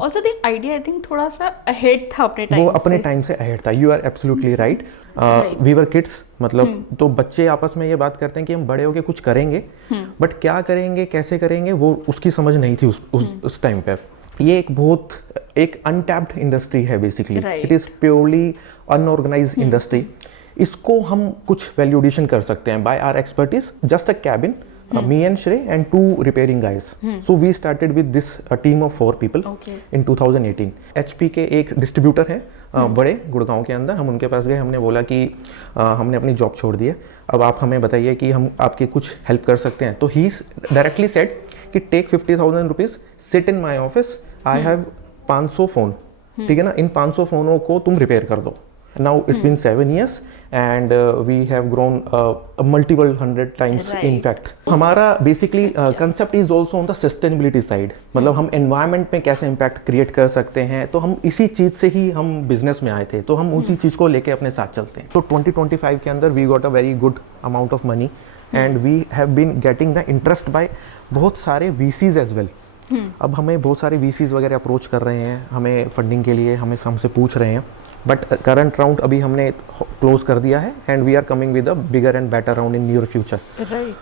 Also the idea I think थोड़ा सा ahead था अपने टाइम वो से। अपने टाइम से अहेड था। You are absolutely right. Right. We were kids, मतलब तो बच्चे आपस में ये बात करते हैं कि हम बड़े होके कुछ करेंगे, बट क्या करेंगे कैसे करेंगे वो उसकी समझ नहीं थी उस टाइम पे। ये एक अनटैप्ड इंडस्ट्री है basically. Right. It is purely unorganise industry. इसको हम कुछ वैल्यू एडिशन कर सकते हैं by our expertise, just a cabin, me and Shrey and two repairing guys. So we started with this team of 4 people Okay. in 2018. HP के एक distributor हैं बड़े गुड़गांव के अंदर। हम उनके पास गए, हमने बोला कि हमने अपनी जॉब छोड़ दी है, अब आप हमें बताइए कि हम आपकी कुछ हेल्प कर सकते हैं। तो ही डायरेक्टली सेड कि take 50,000 rupees, sit in my office, I have 500 phone, ठीक है ना, इन 500 फ़ोनों को तुम रिपेयर कर दो। Now it's been 7 years and we have grown multiple 100 times. Right. In fact हमारा basically concept is also on the sustainability side, मतलब हम एनवायरनमेंट में कैसे इम्पैक्ट क्रिएट कर सकते हैं। तो हम इसी चीज़ से ही हम बिजनेस में आए थे, तो हम उसी चीज़ को लेके अपने साथ चलते हैं। तो 2025 के अंदर we got a very good amount of money and we have been getting the interest by बहुत सारे VCs एज वेल। अब हमें बहुत सारे VCs वगैरह अप्रोच कर रहे हैं हमें फंडिंग के लिए, हमें हमसे पूछ रहे हैं, बट करंट राउंड अभी हमने क्लोज कर दिया है and we are coming with a bigger and better round in near future. Right.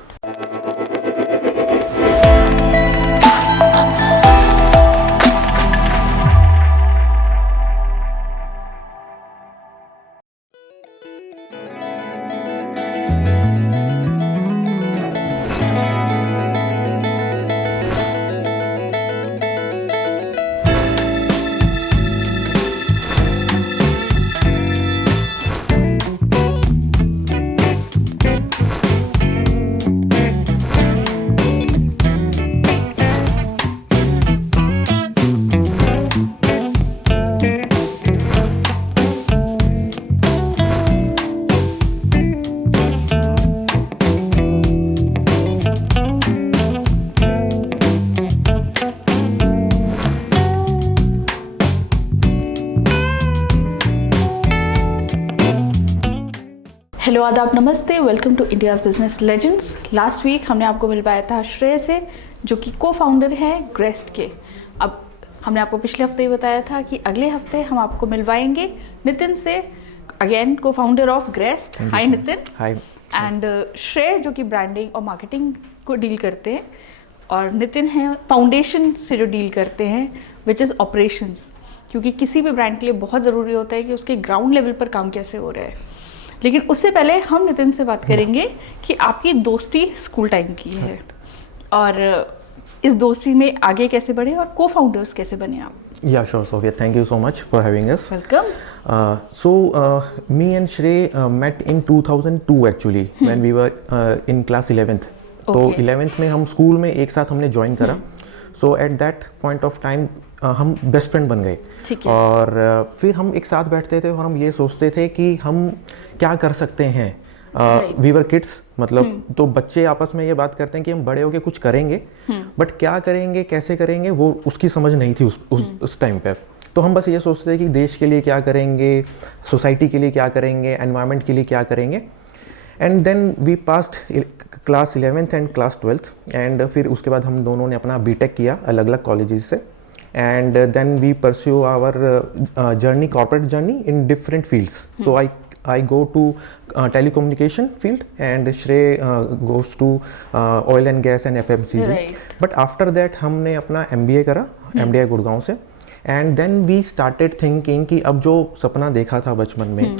Hello आदाब नमस्ते, welcome to India's business legends. Last week हमने आपको मिलवाया था श्रेय से, जो कि को फाउंडर हैं ग्रेस्ट के। अब हमने आपको पिछले हफ्ते ही बताया था कि अगले हफ्ते हम आपको मिलवाएंगे नितिन से, अगेन को founder of Greste. Hi Nitin. Hi. And श्रेय जो कि ब्रांडिंग और मार्केटिंग को डील करते हैं, और नितिन है फाउंडेशन से जो डील करते हैं, विच इज़ ऑपरेशंस। क्योंकि किसी भी ब्रांड के लिए बहुत ज़रूरी होता है कि उसके ग्राउंड लेवल पर काम कैसे हो रहा है। लेकिन उससे पहले हम नितिन से बात करेंगे कि आपकी दोस्ती स्कूल टाइम की है, और इस दोस्ती में आगे कैसे बढ़े और को फाउंडर्स कैसे बने आप। Yeah, sure, Sophia. Thank you so much for having us. Welcome. Me and Shrey met in 2002 actually, when we were in class 11th. तो Okay. 11th में हम स्कूल में एक साथ हमने ज्वाइन करा। So at that point of time हम best friend बन गए। ठीक है। और फिर हम एक साथ बैठते थे और हम ये सोचते थे कि हम क्या कर सकते हैं। वी वर किड्स, मतलब तो बच्चे आपस में ये बात करते हैं कि हम बड़े होके कुछ करेंगे, बट क्या करेंगे कैसे करेंगे वो उसकी समझ नहीं थी उस टाइम पे। तो हम बस ये सोचते थे कि देश के लिए क्या करेंगे, सोसाइटी के लिए क्या करेंगे, एनवायरनमेंट के लिए क्या करेंगे। And then we passed class 11th and class 12th, and फिर उसके बाद हम दोनों ने अपना बीटेक किया अलग अलग कॉलेजेस से। And then we pursue our journey, corporate journey in different fields. So I go to telecommunication field and Shrey goes to oil and gas and FMCG. Right. But after that हमने अपना MBA करा MDI Gurgaon से। And then we started thinking कि अब जो सपना देखा था बचपन में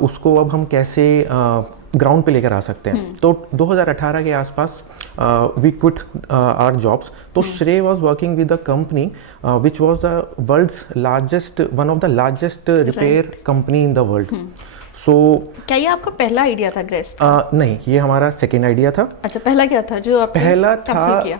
उसको अब हम कैसे ग्राउंड पे लेकर आ सकते हैं। तो 2018 के आसपास वी क्विट आवर जॉब्स। तो Shrey was working with a company which was the world's largest, one of the largest repair company in the world. So क्या ये आपका पहला आइडिया था ग्रेस्ट? नहीं, ये हमारा सेकेंड आइडिया था। अच्छा, पहला क्या था जो आपने कैप्सूल किया?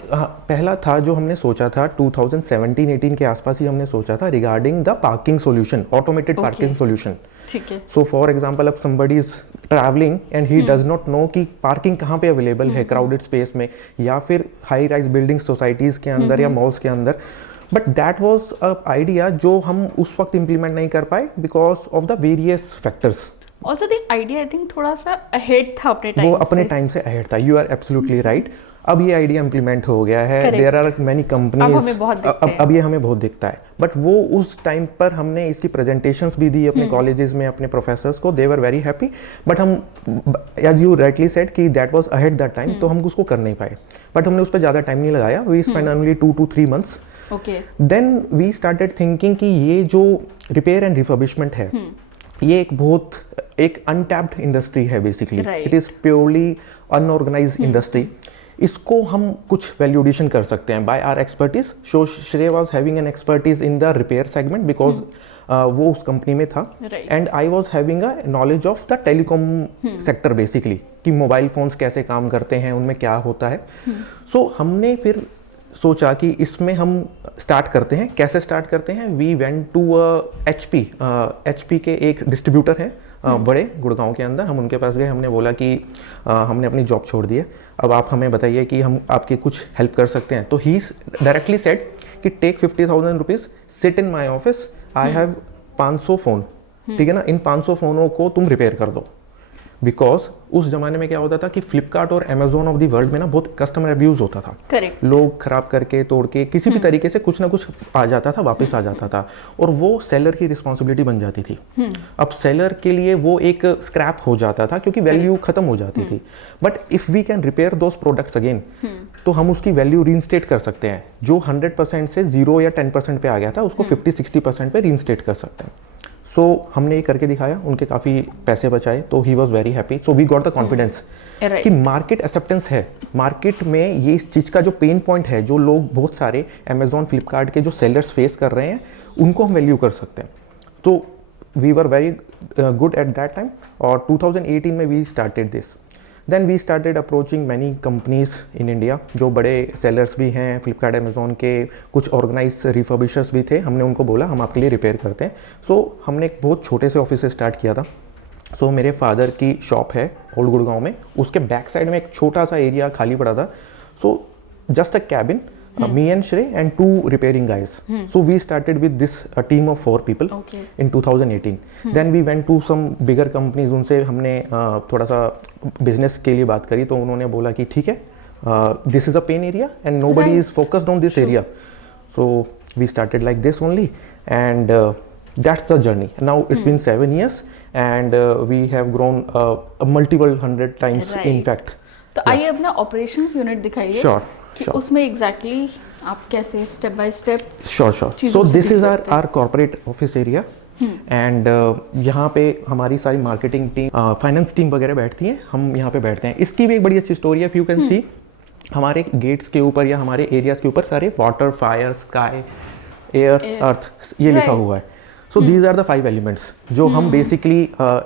पहला था जो हमने सोचा था 2017-18 के आसपास ही हमने सोचा था regarding the parking solution, automated parking solution. ठीक है। सो फॉर एग्जांपल, अब somebody is travelling and he does not know कि पार्किंग कहाँ पे अवेलेबल है क्राउडेड स्पेस में, या फिर हाई राइज बिल्डिंग सोसाइटीज के अंदर या मॉल्स के अंदर। But that was a idea जो हम उस वक्त इम्प्लीमेंट नहीं कर पाए because of the various factors. Also the idea I think थोड़ा सा अहेड था अपने टाइम वो से। अपने टाइम से अहेड था। You are absolutely right. अब ये आइडिया इम्प्लीमेंट हो गया है, Correct. There are many companies, हमें बहुत दिखते हैं। अब ये हमें बहुत दिखता है, बट वो उस टाइम पर हमने इसकी प्रेजेंटेशंस भी दी अपने कॉलेजेस में अपने प्रोफेसर्स को, दे वर वेरी हैप्पी, बट हम एज यू राइटली सेड कि that was ahead that time, तो हम उसको कर नहीं पाए, बट हमने उस पर ज़्यादा टाइम नहीं लगाया, we spend only 2 to 3 months. Then we started thinking कि ये जो रिपेयर एंड रिफर्बिशमेंट है, ये एक अनटैप्ड इंडस्ट्री है basically, it is purely unorganised industry. इसको हम कुछ वैल्यू एडिशन कर सकते हैं by our expertise. So Shrey was having an expertise in the repair segment because वो उस कंपनी में था, and I was having a knowledge of the telecom sector basically, कि मोबाइल फोन्स कैसे काम करते हैं, उनमें क्या होता है. सो हमने फिर सोचा कि इसमें हम स्टार्ट करते हैं. कैसे स्टार्ट करते हैं? वी वेंट टू HP के एक डिस्ट्रीब्यूटर हैं बड़े गुड़गांव के अंदर. हम उनके पास गए, हमने बोला कि हमने अपनी जॉब छोड़ दी है, अब आप हमें बताइए कि हम आपकी कुछ हेल्प कर सकते हैं. तो ही डायरेक्टली सेड कि take 50,000 rupees, sit in my office, I have 500 phone, ठीक है ना, इन 500 फ़ोनों को तुम रिपेयर कर दो. बिकॉज उस जमाने में क्या होता था कि फ्लिपकार्ट और अमेजोन ऑफ दी वर्ल्ड में ना बहुत कस्टमर अब्यूज होता था. करेक्ट. लोग खराब करके तोड़ के किसी भी तरीके से कुछ ना कुछ आ जाता था, वापस आ जाता था, और वो सेलर की रिस्पॉन्सिबिलिटी बन जाती थी. अब सेलर के लिए वो एक स्क्रैप हो जाता था क्योंकि वैल्यू खत्म हो जाती थी. But if we can repair those products again, तो हम उसकी वैल्यू रीइंस्टेट कर सकते हैं. जो 100% से 0 या 10% पे आ गया था, उसको 50-60% पे रीइंस्टेट कर सकते हैं. सो हमने ये करके दिखाया, उनके काफ़ी पैसे बचाए, तो he was very happy. So we got the confidence कि मार्केट एक्सेप्टेंस है. मार्केट में ये इस चीज़ का जो पेन पॉइंट है, जो लोग बहुत सारे अमेजोन फ्लिपकार्ट के जो सेलर्स फेस कर रहे हैं, उनको हम वैल्यू कर सकते हैं. तो we were very good at that time, और 2018 में we started this. Then we started approaching many companies in India, जो बड़े सेलर्स भी हैं फ्लिपकार्ट अमेजोन के, कुछ ऑर्गेनाइज रिफर्बिशर्स भी थे. हमने उनको बोला हम आपके लिए रिपेयर करते हैं. सो हमने एक बहुत छोटे से ऑफिस से स्टार्ट किया था. सो मेरे फादर की शॉप है ओल्ड गुड़गांव में, उसके बैक साइड में एक छोटा सा एरिया खाली पड़ा था. So just a cabin, me and Shrey and 2 repairing guys. So we started with this a team of 4 people in 2018. Then we went to some bigger companies. उनसे हमने थोड़ा सा बिजनेस के लिए बात करी, तो उन्होंने बोला कि ठीक है, this is a pain area and nobody is focused on this area. So we started like this only, and that's the journey. Now it's been 7 years and we have grown multiple 100 times in fact. तो आइए अपना operations unit दिखाइए. Sure. उसमें exactly आप कैसे step by step. Sure. So this is our corporate office area, and यहाँ पे हमारी सारी मार्केटिंग टीम, फाइनेंस टीम वगैरह बैठती है, हम यहाँ पे बैठते हैं. इसकी भी एक बड़ी अच्छी स्टोरी है. इफ यू कैन सी, हमारे गेट्स के ऊपर या हमारे एरियाज के ऊपर सारे water, fire, sky, air, earth ये लिखा हुआ है. So these are the 5 elements जो हम बेसिकली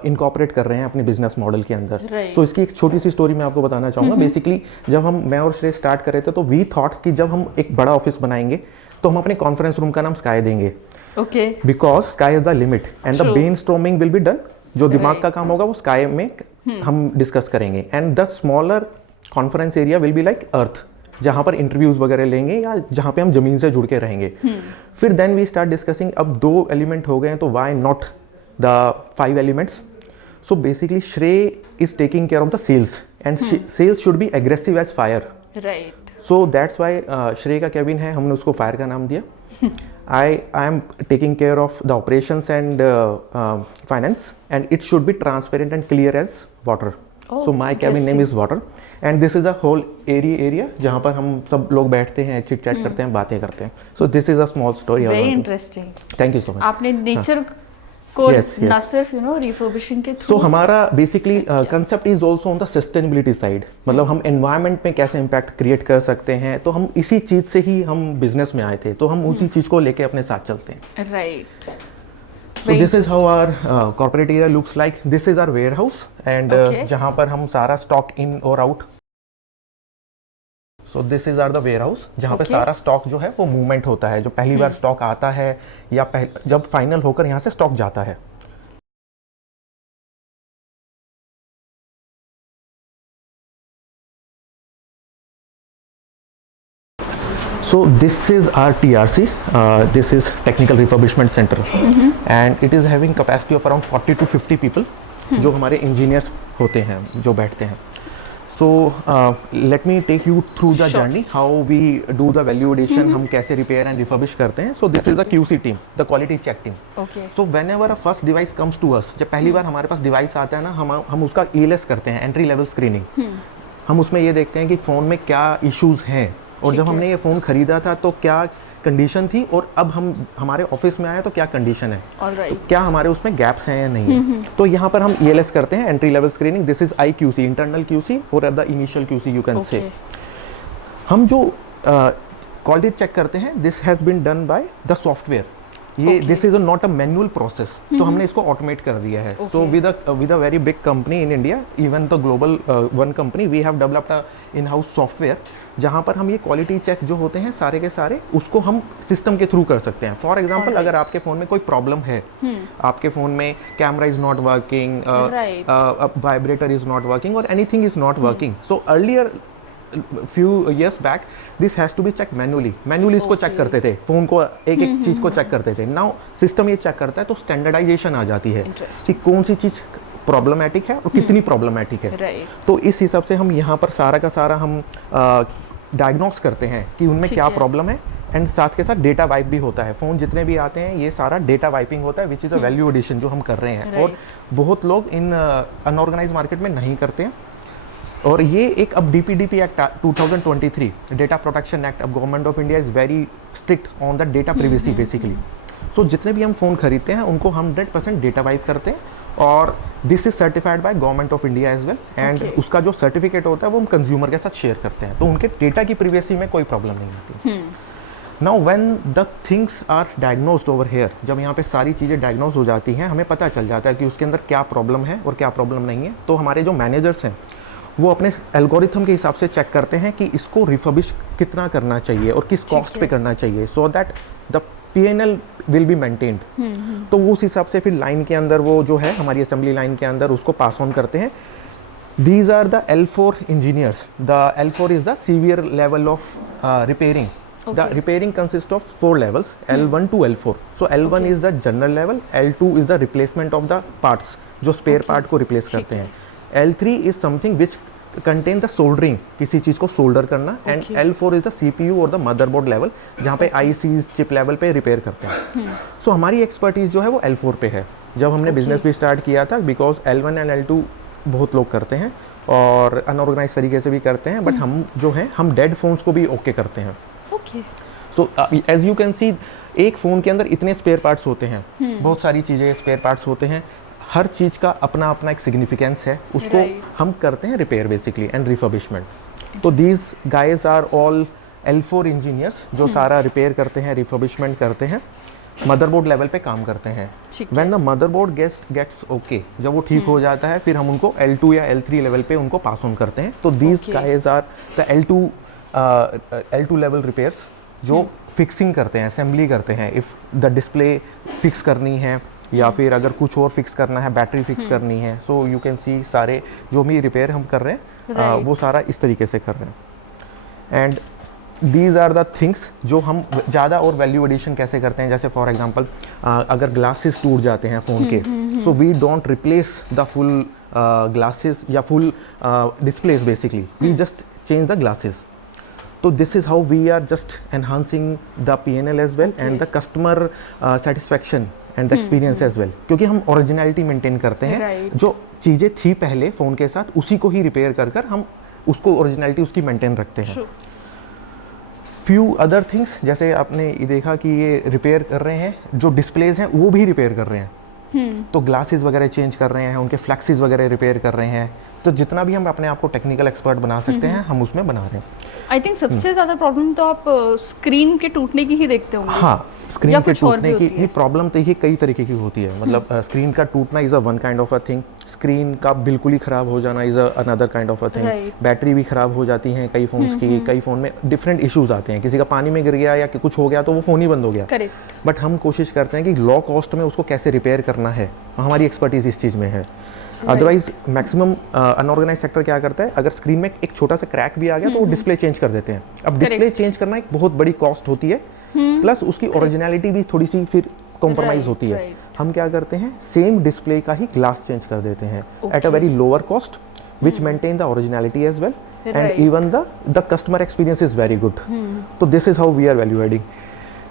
इनकॉर्पोरेट कर रहे हैं अपने बिजनेस मॉडल के अंदर. सो इसकी एक छोटी सी स्टोरी मैं आपको बताना चाहूँगा. बेसिकली जब मैं और श्रेय स्टार्ट कर रहे थे, तो वी थॉट कि जब हम एक बड़ा ऑफिस बनाएंगे तो हम अपने कॉन्फ्रेंस रूम का नाम स्काई देंगे. Okay. Because sky is the limit and the brainstorming will be done. जो दिमाग का काम होगा वो स्काई में हम डिस्कस करेंगे, and the smaller conference area will be like earth, जहाँ पर इंटरव्यूज वगैरह लेंगे या जहाँ पे हम जमीन से जुड़ के रहेंगे. फिर देन वी स्टार्ट डिस्कसिंग, अब 2 एलिमेंट हो गए हैं, तो why not the 5 elements. So basically Shrey is taking care of the sales, and sales should be aggressive as fire. Right. So that's why Shrey का कैबिन है, हमने उसको फायर का नाम दिया. I am taking care of the operations and finance, and it should be transparent and clear as water. So my cabin name is water, and this is a whole area जहाँ पर हम सब लोग बैठते हैं, चिट चैट करते हैं, बातें करते हैं. So this is a small story. Very interesting. Thank you so much. आपने नेचर को ना सिर्फ रिफर्बिशिंग के थ्रू. सो हमारा basically concept is also on the sustainability side. मतलब हम एनवायरनमेंट में कैसे इम्पैक्ट क्रिएट कर सकते हैं, तो हम इसी चीज़ से ही हम बिजनेस में आए थे, तो हम उसी चीज़ को लेके अपने साथ चलते हैं. Right. So this is how our corporate area looks like. This is our warehouse, and जहाँ पर हम सारा स्टॉक इन और out. So this is our the warehouse, जहाँ पे सारा स्टॉक जो है वो मूवमेंट होता है. जो पहली बार स्टॉक आता है या जब फाइनल होकर यहाँ से स्टॉक जाता है. So this is our TRC. This is Technical Refurbishment Center, and it is having capacity of around 40 to 50 people, जो हमारे इंजीनियर्स होते हैं जो बैठते हैं. So let me take you through the Sure. journey how we do the value addition, हम कैसे repair and refurbish करते हैं. So this is the QC team, the quality check team. Okay. So whenever a first device comes to us, जब पहली बार हमारे पास device आता है ना, हम उसका ALS करते हैं, एंट्री लेवल स्क्रीनिंग. हम उसमें ये देखते हैं कि फ़ोन में क्या इश्यूज़ हैं, और जब हमने ये फ़ोन ख़रीदा था तो क्या कंडीशन थी, और अब हमारे ऑफिस में आए तो क्या कंडीशन है. Alright. क्या हमारे उसमें गैप्स हैं या नहीं है. तो यहाँ पर हम ELS करते हैं, entry level screening. This is IQC, internal QC, और the initial QC you can say. हम जो क्वालिटी चेक करते हैं, this has been done by the software. ये this is not a manual process, तो हमने इसको ऑटोमेट कर दिया है. So with a very big company in India, even the global one company, we have developed a in house software, जहाँ पर हम ये क्वालिटी चेक जो होते हैं सारे के सारे, उसको हम सिस्टम के थ्रू कर सकते हैं. फॉर एग्जांपल, अगर आपके फ़ोन में कोई प्रॉब्लम है, आपके फ़ोन में camera is not working, vibrator is not working, और anything is not working. So earlier few years back this has to be checked manually इसको चेक करते थे, फ़ोन को एक एक चीज़ को चेक करते थे. नाउ सिस्टम ये चेक करता है, तो स्टैंडर्डाइजेशन आ जाती है कि कौन सी चीज़ प्रॉब्लमैटिक है और कितनी प्रॉब्लमैटिक है. तो इस हिसाब से हम यहाँ पर सारा का सारा हम डायग्नोस करते हैं कि उनमें क्या प्रॉब्लम है. एंड साथ के साथ डेटा वाइप भी होता है. फ़ोन जितने भी आते हैं, ये सारा डेटा वाइपिंग होता है, which is a value addition जो हम कर रहे हैं. और बहुत लोग इन अनऑर्गेनाइज मार्केट में नहीं करते हैं. और ये एक अब DPDP act 2023, data protection act, अब government of India is very strict on the data privacy basically. So जितने भी हम फ़ोन खरीदते हैं उनको 100% डेटा वाइप करते हैं, और this is certified by government of India as well. And उसका जो सर्टिफिकेट होता है वो हम कंज्यूमर के साथ शेयर करते हैं, तो उनके डेटा की प्रिवेसी में कोई प्रॉब्लम नहीं आती. Now when the things are diagnosed over here, जब यहाँ पे सारी चीज़ें डायग्नोज हो जाती हैं, हमें पता चल जाता है कि उसके अंदर क्या प्रॉब्लम है और क्या प्रॉब्लम नहीं है. तो हमारे जो मैनेजर्स हैं वो अपने एल्गोरिथम के हिसाब से चेक करते हैं कि इसको रिफर्बिश कितना करना चाहिए और किस कॉस्ट पे करना चाहिए, so that the PNL will be maintained. तो उस हिसाब से फिर लाइन के अंदर वो जो है हमारी असेंबली लाइन के अंदर उसको पास ऑन करते हैं. These are the L4 engineers. The L4 is the severe level of repairing. The repairing consists of 4 levels, L1 to L4. So L1 is the general level, L2 is the replacement of the parts, जो spare part को replace करते हैं. L3 is something which contain the soldering, किसी चीज़ को solder करना. And L4 is the CPU और the motherboard level, जहाँ पे ICs चिप लेवल पे रिपेयर करते हैं. सो हमारी एक्सपर्टीज जो है वो L4 पे है. जब हमने बिजनेस भी स्टार्ट किया था, बिकॉज L1 एंड L2 बहुत लोग करते हैं और अनऑर्गेनाइज तरीके से भी करते हैं, बट हम जो है हम डेड फोन्स को भी ओके करते हैं. So as you can see, एक फ़ोन के अंदर इतने स्पेयर पार्ट्स होते हैं, बहुत सारी चीज़ें स्पेयर पार्ट्स होते हैं, हर चीज़ का अपना अपना एक सिग्निफिकेंस है, उसको हम करते हैं रिपेयर बेसिकली एंड रिफर्बिशमेंट. तो these guys are all L4 engineers जो सारा रिपेयर करते हैं, रिफर्बिशमेंट करते हैं, मदरबोर्ड लेवल पे काम करते हैं. When the motherboard gets okay, जब वो ठीक हो जाता है, फिर हम उनको L2 या L3 लेवल पे उनको पास ऑन करते हैं. तो these guys are the L2 level repairs जो फिक्सिंग करते हैं, असेंबली करते हैं. इफ़ द डिस्प्ले फिक्स करनी है या फिर अगर कुछ और फिक्स करना है, बैटरी फिक्स करनी है, सो यू कैन सी सारे जो भी रिपेयर हम कर रहे हैं वो सारा इस तरीके से कर रहे हैं. And these are the things जो हम ज़्यादा और वैल्यू एडिशन कैसे करते हैं. जैसे फॉर एग्जांपल अगर ग्लासेस टूट जाते हैं फ़ोन के, so we don't replace the full glasses या full displays, basically we just change the glasses. तो this is how we are just enhancing the PNL as well and the customer satisfaction and the experience as well, क्योंकि हम originality maintain करते हैं. जो चीज़ें थी पहले फ़ोन के साथ, उसी को ही रिपेयर कर हम उसको ओरिजिनलिटी उसकी मेंटेन रखते हैं. फ्यू अदर थिंग्स, जैसे आपने ये देखा कि ये रिपेयर कर रहे हैं, जो डिस्प्लेज हैं वो भी रिपेयर कर रहे हैं. तो ग्लासेस वगैरह चेंज कर रहे हैं, उनके फ्लैक्सेस वगैरह रिपेयर कर रहे हैं. तो जितना भी हम अपने आप को टेक्निकल एक्सपर्ट बना सकते हैं, हम उसमें बना रहे हैं. आई थिंक सबसे ज़्यादा प्रॉब्लम तो आप स्क्रीन के टूटने की ही देखते होंगे. हाँ, स्क्रीन के टूटने की ये प्रॉब्लम तो ये कई तरीके की होती है. मतलब स्क्रीन का टूटना is a one kind of a thing, screen का बिल्कुल ही ख़राब हो जाना is another kind of a thing. Battery भी ख़राब हो जाती हैं कई फ़ोन्स की. कई फ़ोन में डिफरेंट इश्यूज़ आते हैं, किसी का पानी में गिर गया या कुछ हो गया तो वो फ़ोन ही बंद हो गया. बट हम कोशिश करते हैं कि लो कॉस्ट में उसको कैसे रिपेयर करना है, हमारी एक्सपर्टीज़ इस चीज़ में है. अदरवाइज मैक्सिमम अनऑर्गेनाइज सेक्टर क्या करता है, अगर स्क्रीन में एक छोटा सा क्रैक भी आ गया तो वो डिस्प्ले चेंज कर देते हैं. अब डिस्प्ले चेंज करना एक बहुत बड़ी कॉस्ट होती है, प्लस उसकी ओरिजिनलिटी भी थोड़ी सी फिर कॉम्प्रोमाइज होती है. हम क्या करते हैं, सेम डिस्प्ले का ही ग्लास चेंज कर देते हैं eight a very lower cost, which maintain the originality as well, Right. and even the customer experience is very good. So this is how we are value adding.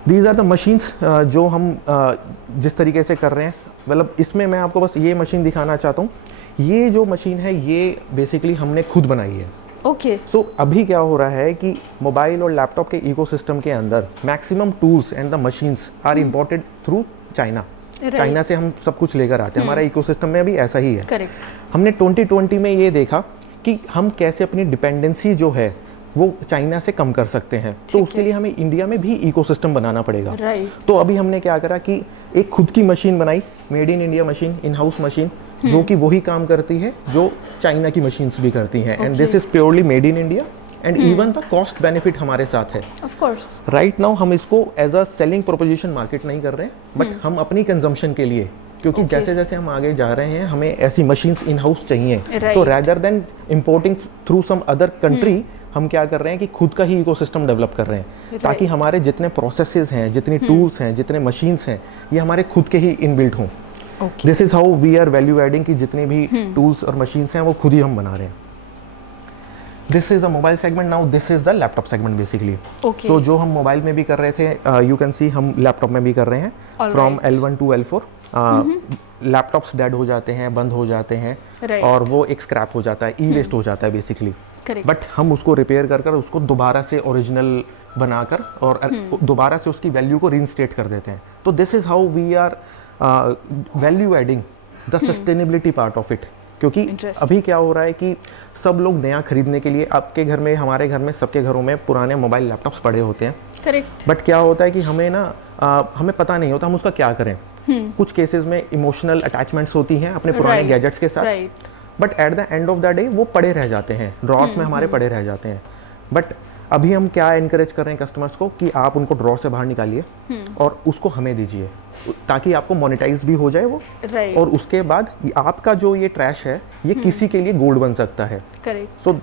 These are the machines जो हम जिस तरीके से कर रहे हैं, मतलब इसमें मैं आपको बस ये मशीन दिखाना चाहता हूँ. ये जो मशीन है ये बेसिकली हमने खुद बनाई है. ओके. सो अभी क्या हो रहा है कि मोबाइल और लैपटॉप के इकोसिस्टम के अंदर maximum tools and the machines are imported through China. China से हम सब कुछ लेकर आते हैं. हमारा इकोसिस्टम में अभी ऐसा ही है. करेक्ट. हमने 2020 में ये देखा कि हम कैसे अपनी डिपेंडेंसी जो है वो चाइना से कम कर सकते हैं. तो उसके लिए हमें इंडिया में भी इकोसिस्टम बनाना पड़ेगा. राइट. तो अभी हमने क्या करा कि एक खुद की मशीन बनाई, made in India machine, in house machine, जो कि वही काम करती है जो चाइना की मशीन्स भी करती हैं. And this is purely made in India and even the cost benefit हमारे साथ है. Of course. राइट नाउ हम इसको as a selling proposition market नहीं कर रहे हैं, बट हम अपनी कंजम्पशन के लिए, क्योंकि जैसे जैसे हम आगे जा रहे हैं हमें ऐसी मशीन्स इन हाउस चाहिए. So rather than importing through some other country, हम क्या कर रहे हैं कि खुद का ही इकोसिस्टम डेवलप कर रहे हैं, ताकि हमारे जितने प्रोसेसेस हैं, जितनी टूल्स हैं, जितने मशीन्स हैं, ये हमारे खुद के ही इनबिल्ट हों. This is how we are value adding कि जितनी भी टूल्स और मशीन्स हैं वो खुद ही हम बना रहे हैं. This is the mobile segment. Now this is the laptop segment basically. So जो हम मोबाइल में भी कर रहे थे, यू कैन सी हम लैपटॉप में भी कर रहे हैं. From L1 to L4 laptops dead हो जाते हैं, बंद हो जाते हैं, और वो एक स्क्रैप हो जाता है, ई वेस्ट हो जाता है बेसिकली. बट हम उसको रिपेयर कर उसको दोबारा से ओरिजिनल बनाकर और दोबारा से उसकी वैल्यू को रीइंस्टेट कर देते हैं. तो this is how we are value adding the sustainability part of it. क्योंकि अभी क्या हो रहा है कि सब लोग नया खरीदने के लिए, आपके घर में, हमारे घर में, सबके घरों में पुराने मोबाइल लैपटॉप्स पड़े होते हैं. करेक्ट. बट क्या होता है कि हमें ना हमें पता नहीं होता हम उसका क्या करें. कुछ केसेस में इमोशनल अटैचमेंट्स होती हैं अपने पुराने गैजेट्स के साथ, but at the end of the day वो पड़े रह जाते हैं, ड्रॉर्स में हमारे पड़े रह जाते हैं. बट अभी हम क्या एनकरेज कर रहे हैं कस्टमर्स को कि आप उनको ड्रॉर से बाहर निकालिए और उसको हमें दीजिए, ताकि आपको मोनेटाइज भी हो जाए वो. और उसके बाद आपका जो ये ट्रैश है ये किसी के लिए गोल्ड बन सकता है. So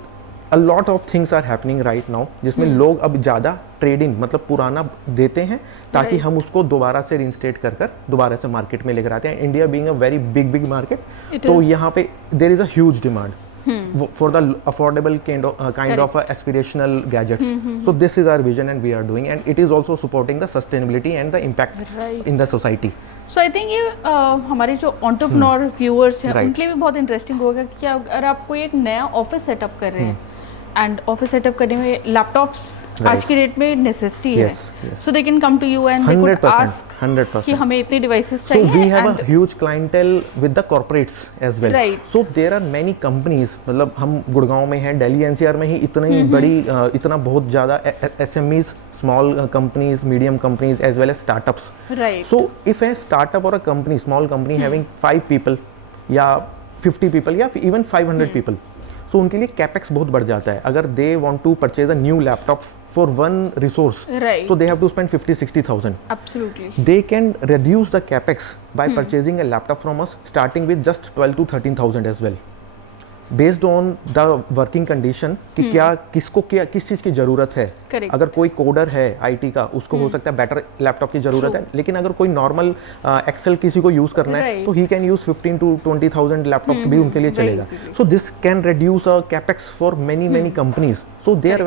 a lot of things are happening right now, जिसमें लोग अब ज़्यादा ट्रेडिंग, मतलब पुराना देते हैं ताकि हम उसको दोबारा से रीइंस्टेट कर दोबारा से मार्केट में लेकर आते हैं. India being a very big market, तो यहाँ पे there is a huge demand for the affordable kind of aspirational gadgets. So this is our vision and we are doing, and it is also supporting the sustainability and the impact in the society. So I think ये हमारे जो entrepreneur viewers हैं उनके लिए भी बहुत interesting होगा कि अगर आप कोई एक नया ऑफिस सेटअप कर रहे हैं, एंड ऑफिस सेटअप करने में लैपटॉप्स आज की डेट में नेसेसिटी है. So they can come to you and they could ask 100% कि हमें इतनी डिवाइसेस चाहिए. So we have a huge clientele with the corporates as well. So there are many companies, मतलब हम गुड़गांव में हैं, दिल्ली NCR में ही इतनी बड़ी, इतना बहुत ज़्यादा SMEs, small companies, medium companies as well as startups. So if a startup or a company, small company having 5 people या 50 people या even 500 people, so उनके लिए कैपेक्स बहुत बढ़ जाता है. अगर they want to purchase a new laptop for one resource, so they have to spend 50-60,000. Absolutely. They can reduce the capex by purchasing a laptop from us, starting with just 12 to 13,000 as well, based on the working condition कि क्या किसको क्या किस चीज़ की ज़रूरत है. अगर कोई कोडर है IT का, उसको हो सकता है बेटर लैपटॉप की ज़रूरत है, लेकिन अगर कोई नॉर्मल एक्सेल किसी को यूज़ करना है तो he can use 15 to 20,000 laptop भी उनके लिए चलेगा. So this can reduce a capex for many companies. So they are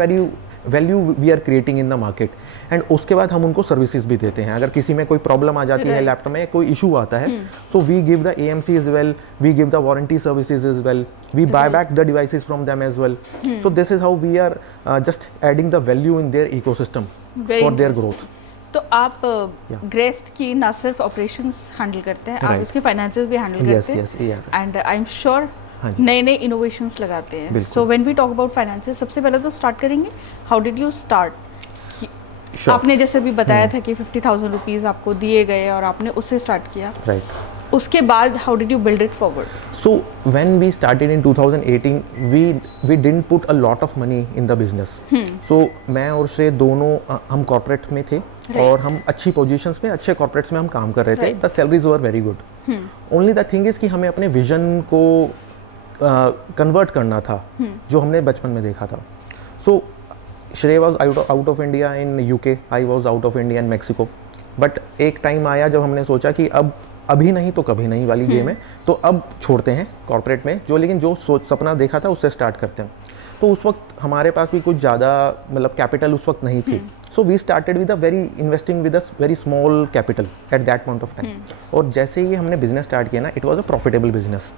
value we are creating in the market. And उसके बाद हम उनको सर्विसेज भी देते हैं. अगर किसी में कोई प्रॉब्लम आ जाती है, लैपटॉप में कोई इशू आता है, so we give the AMC as well, we give the warranty services as well, we buy back the devices from them as well. So this is how we are just adding the value in their ecosystem for their growth. तो आप Greste की ना सिर्फ operations handle करते हैं, आप इसके finances भी हैंडल करते हैं, एंड आई एम श्योर नए नए इनोवेशंस लगाते हैं. So when we talk about finances, सबसे पहले तो स्टार्ट करेंगे, हाउ डिड यू स्टार्ट? आपने जैसे भी बताया था कि 50,000 रुपीज़ आपको दिए गए और आपने उससे स्टार्ट किया. उसके बाद how did you build it forward? So when we started in 2018, we didn't put a lot of money in the business. So मैं और श्रेय दोनों हम कॉर्पोरेट में थे, और हम अच्छी पोजीशंस में, अच्छे कॉर्पोरेट्स में हम काम कर रहे थे. The salaries were very good. Only the thing is कि हमें अपने विजन को कन्वर्ट करना था, जो हमने बचपन में देखा था. सो श्रेय was out of India in UK, I was out of India in Mexico. But एक टाइम आया जब हमने सोचा कि अब अभी नहीं तो कभी नहीं वाली गेम है, तो अब छोड़ते हैं कॉर्पोरेट में जो, लेकिन जो सोच सपना देखा था उससे स्टार्ट करते हैं। तो उस वक्त हमारे पास भी कुछ ज़्यादा मतलब कैपिटल उस वक्त नहीं थी, so we started with a very investing with a very small capital at that point of time. और जैसे ही हमने बिजनेस स्टार्ट किया ना, it was a profitable business.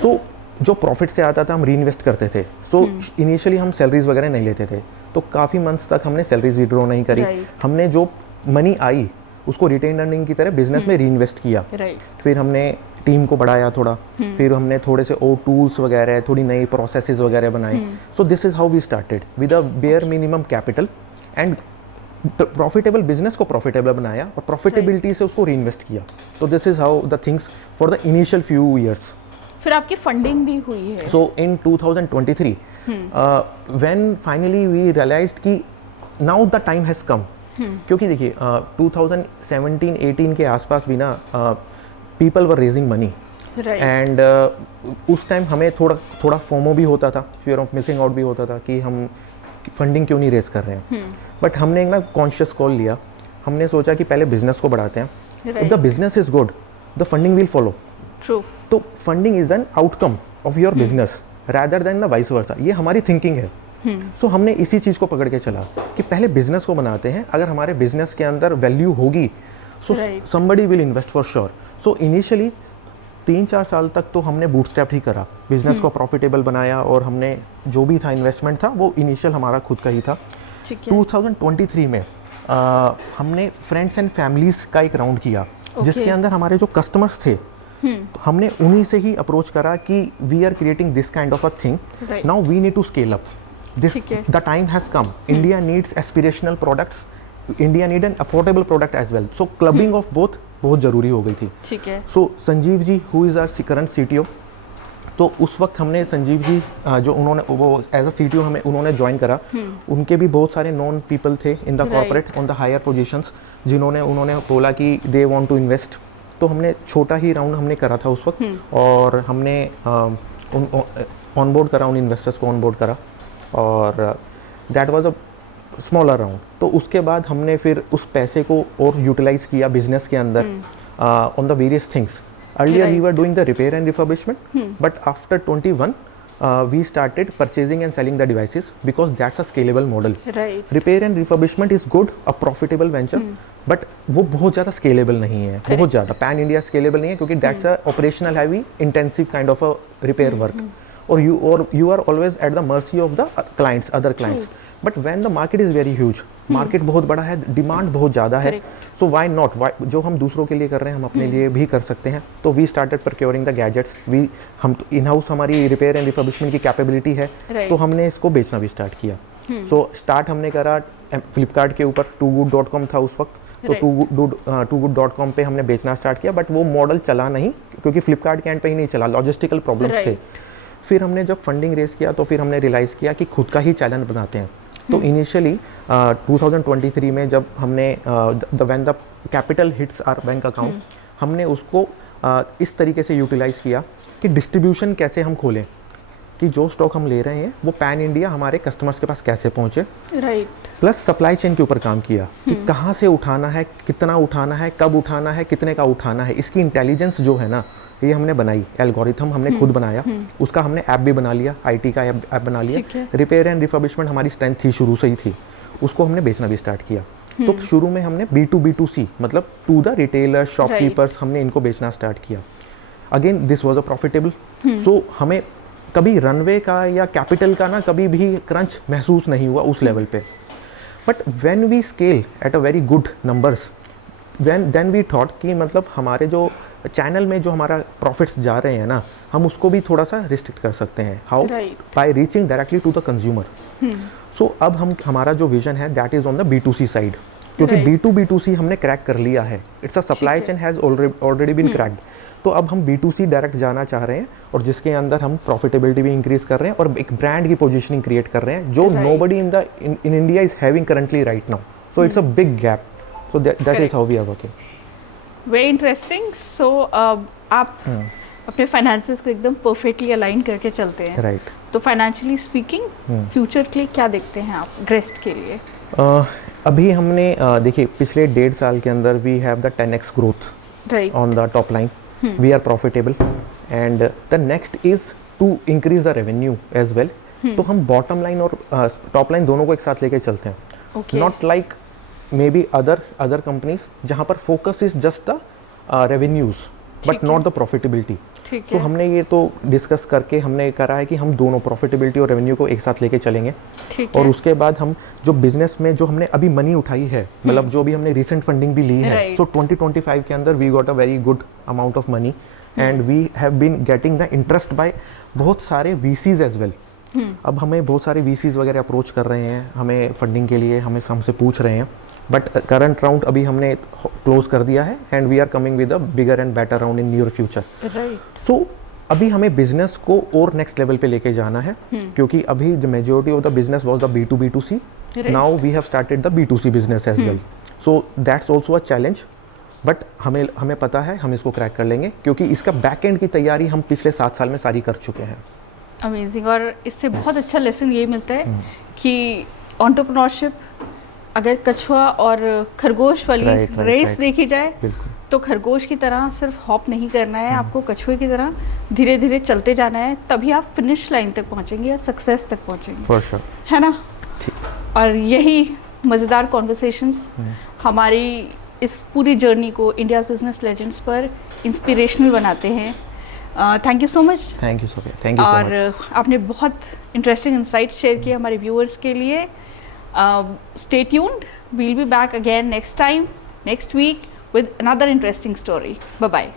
So जो प्रॉफिट से आता था हम री इन्वेस्ट करते थे। सो इनिशियली हम सैलरीज वगैरह नहीं लेते थे, तो काफ़ी मंथ्स तक हमने सैलरीज विड्रॉ नहीं करी। हमने जो मनी आई उसको रिटेन अर्निंग की तरह बिजनेस में री इन्वेस्ट किया। फिर हमने टीम को बढ़ाया थोड़ा, फिर हमने थोड़े से और टूल्स वगैरह, थोड़ी नई प्रोसेसेस वगैरह बनाए। So this is how we started with a bare minimum capital and profitable business को प्रॉफिटेबल बनाया और प्रॉफिटेबिलिटी से उसको री इन्वेस्ट किया। तो this is how the things for the initial few years. फिर आपकी फंडिंग भी हुई है। So in 2023 when finally we realised कि now the time has come, क्योंकि देखिए 2017-18 के आसपास भी ना people were raising money and उस टाइम हमें थोड़ा फोमो भी होता था, फियर ऑफ मिसिंग आउट भी होता था कि हम फंडिंग क्यों नहीं रेज कर रहे हैं। बट हमने एक ना कॉन्शियस कॉल लिया, हमने सोचा कि पहले बिजनेस को बढ़ाते हैं, if the business is good the funding will follow. True. तो funding is an outcome of your business rather than the vice versa, ये हमारी थिंकिंग है। सो हमने इसी चीज़ को पकड़ के चला कि पहले बिजनेस को बनाते हैं, अगर हमारे बिजनेस के अंदर वैल्यू होगी so somebody will invest for sure. So initially 3-4 साल तक तो हमने बूटस्ट्रैप ही करा, बिजनेस को प्रॉफिटेबल बनाया और हमने जो भी था इन्वेस्टमेंट था वो इनिशियल हमारा खुद का ही था। 2023 में हमने फ्रेंड्स एंड फैमिलीज का एक राउंड किया, जिसके अंदर हमारे जो कस्टमर्स थे तो हमने उन्हीं से ही अप्रोच करा कि we are creating this kind of a thing, now we need to scale up this, the time has come, India needs aspirational products, India need an affordable product as well. So clubbing of both बहुत ज़रूरी हो गई थी। ठीक है। So Sanjeev ji who is our current CTO, तो उस वक्त हमने संजीव जी जो उन्होंने वो एज अ CTO हमें उन्होंने ज्वाइन करा, उनके भी बहुत सारे नॉन पीपल थे in the corporate on the higher positions जिन्होंने बोला कि दे वांट टू इन्वेस्ट। तो हमने छोटा ही राउंड हमने करा था उस वक्त और हमने ऑनबोर्ड करा, उन इन्वेस्टर्स को ऑनबोर्ड करा और that was a smaller round. तो उसके बाद हमने फिर उस पैसे को और यूटिलाइज किया बिजनेस के अंदर on the various things. Earlier we were doing the repair and refurbishment, but after 21 we started purchasing and selling the devices because that's a scalable model. Repair and refurbishment is good, a profitable venture, but वो बहुत ज़्यादा scalable नहीं है, बहुत ज़्यादा pan India scalable नहीं है क्योंकि that's a operational heavy intensive kind of a repair work, or you are always at the mercy of the clients, other clients. But when the market is very huge, market बहुत बड़ा है, demand बहुत ज़्यादा है, सो why not, जो हम दूसरों के लिए कर रहे हैं हम अपने लिए भी कर सकते हैं। तो we started procuring the gadgets, हम इन हाउस हमारी रिपेयर एंड रिफर्बिशमेंट की कैपेबिलिटी है, तो हमने इसको बेचना भी स्टार्ट किया। सो स्टार्ट हमने करा फ्लिपकार्ट के ऊपर, toogood.com था उस वक्त, तो toogood.com पे हमने बेचना स्टार्ट किया, बट वो मॉडल चला नहीं क्योंकि फ्लिपकार्ट के एंड पे ही नहीं चला, लॉजिस्टिकल प्रॉब्लम्स थे। फिर हमने जब फंडिंग रेज किया तो फिर हमने रियलाइज़ किया कि खुद का ही चैनल बनाते हैं। तो इनिशियली 2023 में जब हमने when the capital hits our bank account, हमने उसको इस तरीके से यूटिलाइज़ किया कि डिस्ट्रीब्यूशन कैसे हम खोलें, कि जो स्टॉक हम ले रहे हैं वो पैन इंडिया हमारे कस्टमर्स के पास कैसे पहुंचे। प्लस सप्लाई चेन के ऊपर काम किया कि कहाँ से उठाना है, कितना उठाना है, कब उठाना है, कितने का उठाना है, इसकी इंटेलिजेंस जो है ना ये हमने बनाई, एल्गोरिथम हमने खुद बनाया, उसका हमने ऐप भी बना लिया, IT का ऐप बना लिया। रिपेयर एंड रिफर्बिशमेंट हमारी स्ट्रेंथ थी, शुरू से ही थी, उसको हमने बेचना भी स्टार्ट किया। तो शुरू में हमने B2B2C मतलब टू द रिटेलर शॉपकीपर्स, हमने इनको बेचना स्टार्ट किया। Again this was a profitable, so हमें कभी रनवे का या कैपिटल का ना कभी भी क्रंच महसूस नहीं हुआ उस लेवल पे। But when we scale at a very good numbers, then we thought कि मतलब हमारे जो चैनल में जो हमारा प्रॉफिट्स जा रहे हैं ना, हम उसको भी थोड़ा सा रिस्ट्रिक्ट कर सकते हैं। How? By reaching directly to the consumer. So अब हमारा जो विजन है that is on the B2C side, क्योंकि B2B2C हमने क्रैक कर लिया है, it's a supply chain has already been cracked. तो अब हम B2C डायरेक्ट जाना चाह रहे हैं और जिसके अंदर हम प्रॉफिटेबिलिटी भी इंक्रीज कर रहे हैं और एक ब्रांड की पोजीशनिंग क्रिएट कर रहे हैं जो nobody in India is having currently right now. So it's a big gap, so that is how we are working. Very interesting. So आप अपने फाइनेंसेस को एकदम परफेक्टली अलाइन करके चलते हैं, राइट? तो फाइनेंशियली स्पीकिंग फ्यूचर के लिए क्या देखते हैं आप ग्रेस्ट के लिए? अभी हमने देखिए पिछले 1.5 साल के अंदर we have the 10x growth Right. on the top line. We are profitable, and the next is to increase the revenue as well. तो हम bottom line और top line दोनों को एक साथ लेके चलते हैं. Okay. Not like maybe other companies जहाँ पर focus is just the revenues but not the profitability. ठीक तो है. हमने ये तो डिस्कस करके हमने करा है कि हम दोनों प्रॉफिटेबिलिटी और रेवेन्यू को एक साथ लेके चलेंगे. ठीक और है. उसके बाद हम जो बिजनेस में जो हमने अभी मनी उठाई है, मतलब जो भी हमने रिसेंट फंडिंग भी ली है, Right. सो 2025 के अंदर we got a very good amount of money and we have been getting the interest by बहुत सारे VCs एज वेल. अब हमें बहुत सारे VCs वगैरह अप्रोच कर रहे हैं हमें फंडिंग के लिए, हमें हमसे पूछ रहे हैं, बट करंट राउंड अभी हमने क्लोज कर दिया है and we are coming with a bigger and better round in near future. Right. So अभी हमें बिजनेस को और नेक्स्ट लेवल पे लेके जाना है, क्योंकि अभी the majority of the business was the B2B2C. Now we have started the B2C business as well. So that's also a challenge, but हमें पता है हम इसको क्रैक कर लेंगे, क्योंकि इसका बैक एंड की तैयारी हम पिछले 7 साल में सारी कर चुके हैं. अमेजिंग. और इससे बहुत अच्छा लेसन ये मिलता है कि एंटरप्रेन्योरशिप अगर कछुआ और खरगोश वाली Right, right, रेस right. देखी जाए बिल्कुल. तो खरगोश की तरह सिर्फ हॉप नहीं करना है, आपको कछुए की तरह धीरे धीरे चलते जाना है, तभी आप फिनिश लाइन तक पहुंचेंगे या सक्सेस तक पहुंचेंगे. For sure. है ना. और यही मज़ेदार कॉन्वर्सेशंस हमारी इस पूरी जर्नी को इंडियाज़ बिजनेस लेजेंड्स पर इंस्पिरेशनल बनाते हैं. Thank you so much. Thank you so much. और आपने बहुत इंटरेस्टिंग इंसाइट शेयर किए हमारे व्यूअर्स के लिए. Stay tuned. We'll be back again next time, next week with another interesting story. Bye bye.